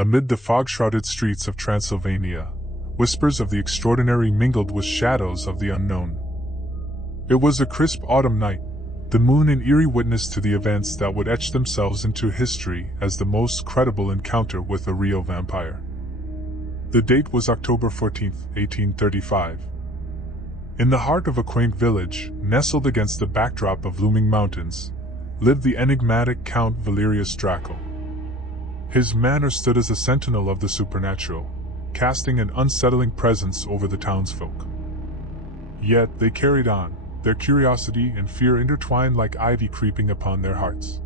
amid the fog-shrouded streets of Transylvania, whispers of the extraordinary mingled with shadows of the unknown. It was a crisp autumn night, the moon an eerie witness to the events that would etch themselves into history as the most credible encounter with a real vampire. The date was October 14, 1835. In the heart of a quaint village, nestled against the backdrop of looming mountains, lived the enigmatic Count Valerius Drakul. His manor stood as a sentinel of the supernatural, casting an unsettling presence over the townsfolk. Yet they carried on, their curiosity and fear intertwined like ivy creeping upon their hearts.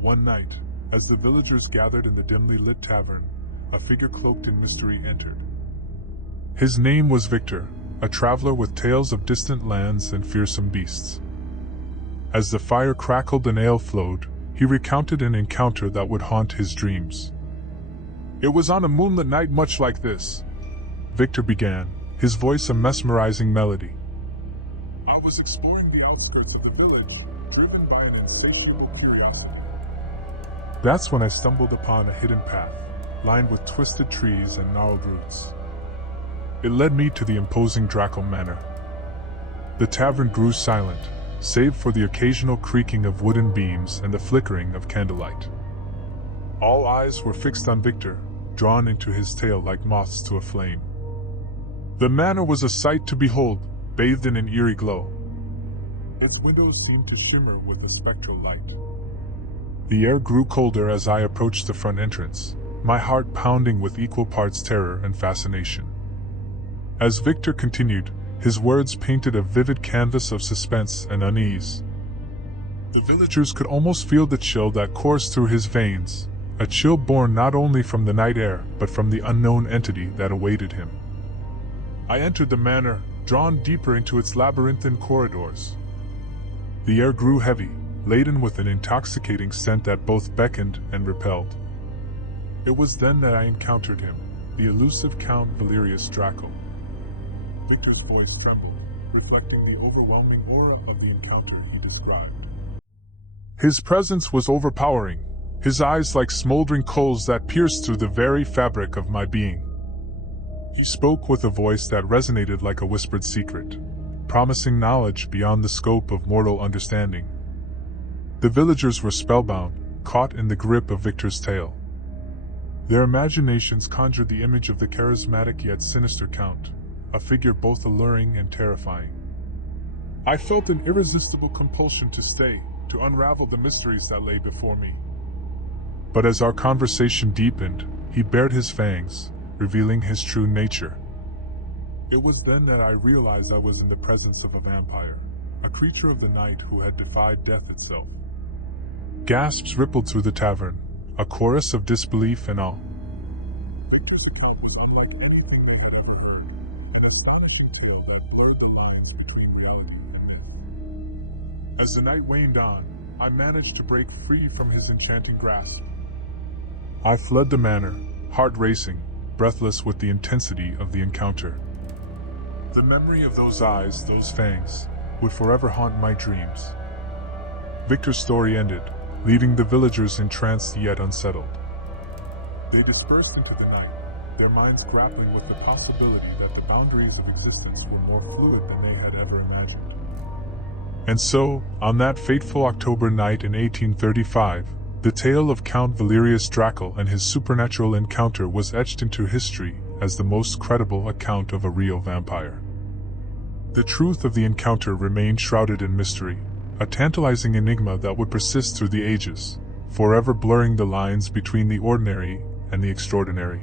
One night, as the villagers gathered in the dimly lit tavern, a figure cloaked in mystery entered. His name was Viktor, a traveler with tales of distant lands and fearsome beasts. As the fire crackled and ale flowed, he recounted an encounter that would haunt his dreams. "It was on a moonlit night much like this," Viktor began, his voice a mesmerizing melody. "I was exploring the outskirts of the village, driven by an insatiable curiosity. That's when I stumbled upon a hidden path, lined with twisted trees and gnarled roots. It led me to the imposing Drakul Manor." The tavern grew silent, save for the occasional creaking of wooden beams and the flickering of candlelight. All eyes were fixed on Viktor, drawn into his tale like moths to a flame. The manor was a sight to behold, bathed in an eerie glow. Its windows seemed to shimmer with a spectral light. The air grew colder as I approached the front entrance, my heart pounding with equal parts terror and fascination. As Viktor continued, his words painted a vivid canvas of suspense and unease. The villagers could almost feel the chill that coursed through his veins, a chill born not only from the night air but from the unknown entity that awaited him. I entered the manor, drawn deeper into its labyrinthine corridors. The air grew heavy, laden with an intoxicating scent that both beckoned and repelled. It was then that I encountered him, the elusive Count Valerius Drakul. Viktor's voice trembled, reflecting the overwhelming aura of the encounter he described. His presence was overpowering, his eyes like smoldering coals that pierced through the very fabric of my being. He spoke with a voice that resonated like a whispered secret, promising knowledge beyond the scope of mortal understanding. The villagers were spellbound, caught in the grip of Viktor's tale. Their imaginations conjured the image of the charismatic yet sinister Count, a figure both alluring and terrifying. I felt an irresistible compulsion to stay, to unravel the mysteries that lay before me. But as our conversation deepened, he bared his fangs, revealing his true nature. It was then that I realized I was in the presence of a vampire, a creature of the night who had defied death itself. Gasps rippled through the tavern, a chorus of disbelief and awe. Viktor's account was unlike anything they had ever heard, an astonishing tale that blurred the lines between reality and fantasy. As the night waned on, I managed to break free from his enchanting grasp. I fled the manor, heart racing, breathless with the intensity of the encounter. The memory of those eyes, those fangs, would forever haunt my dreams. Viktor's story ended, leaving the villagers entranced yet unsettled. They dispersed into the night, their minds grappling with the possibility that the boundaries of existence were more fluid than they had ever imagined. And so, on that fateful October night in 1835, the tale of Count Valerius Drakul and his supernatural encounter was etched into history as the most credible account of a real vampire. The truth of the encounter remained shrouded in mystery, a tantalizing enigma that would persist through the ages, forever blurring the lines between the ordinary and the extraordinary.